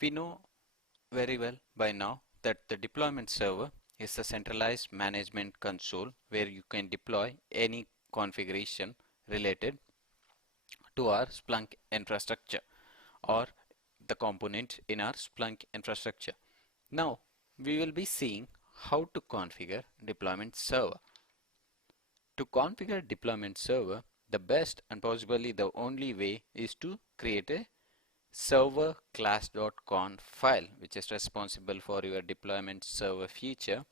We know very well by now that the deployment server is a centralized management console where you can deploy any configuration related to our Splunk infrastructure or the component in our Splunk infrastructure. Now we will be seeing how to configure deployment server. To configure deployment server, the best and possibly the only way is to create a server class.conf file which is responsible for your deployment server feature.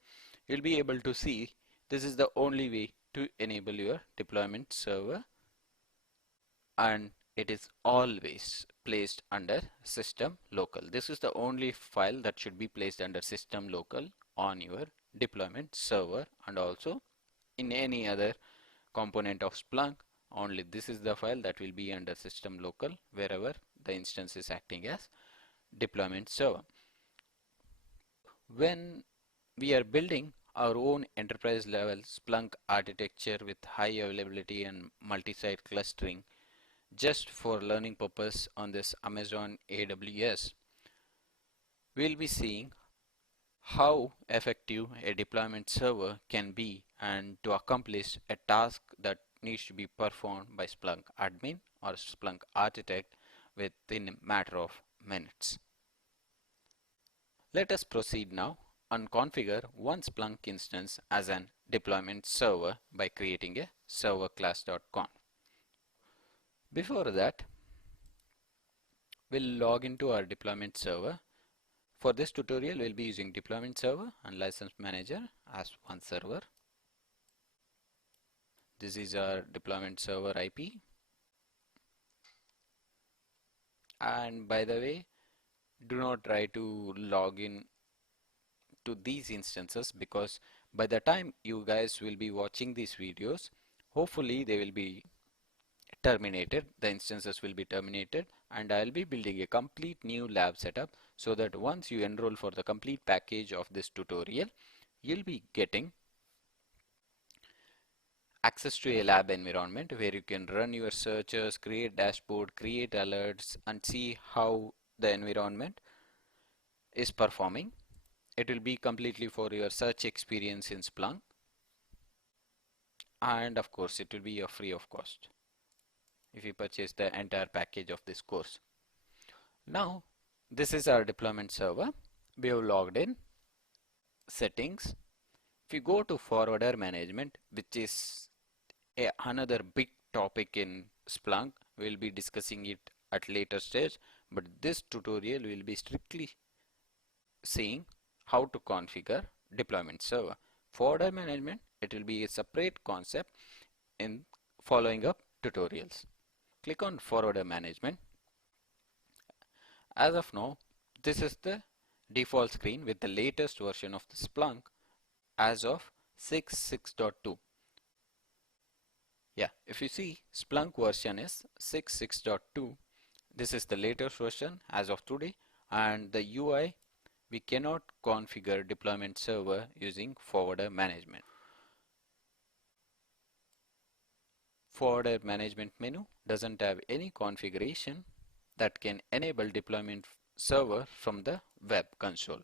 You'll be able to see this is the only way to enable your deployment server, and it is always placed under system local. This is the only file that should be placed under system local on your deployment server, and also in any other component of Splunk, only this is the file that will be under system local wherever the instance is acting as deployment server. When we are building our own enterprise level Splunk architecture with high availability and multi-site clustering just for learning purpose on this Amazon AWS, we'll be seeing how effective a deployment server can be and to accomplish a task that needs to be performed by Splunk admin or Splunk architect within a matter of minutes. Let us proceed now and configure one Splunk instance as an deployment server by creating a server class.conf. Before that, we'll log into our deployment server. For this tutorial, we'll be using deployment server and license manager as one server. This is our deployment server IP. And by the way, do not try to log in to these instances, because by the time you guys will be watching these videos, hopefully they will be terminated, the instances will be terminated, and I'll be building a complete new lab setup so that once you enroll for the complete package of this tutorial, you'll be getting access to a lab environment where you can run your searches, create dashboard, create alerts, and see how the environment is performing. It will be completely for your search experience in Splunk, and of course it will be free of cost if you purchase the entire package of this course. Now this is our deployment server. We have logged in. Settings. If you go to forwarder management, which is another big topic in Splunk, we'll be discussing it at later stage, but this tutorial will be strictly seeing how to configure deployment server. Forwarder management, it will be a separate concept in following up tutorials. Click on forwarder management. As of now, this is the default screen with the latest version of the Splunk as of 6.6.2. Yeah, if you see, Splunk version is 6.6.2. This is the latest version as of today, and the UI, we cannot configure deployment server using forwarder management. Forwarder management menu doesn't have any configuration that can enable deployment server from the web console.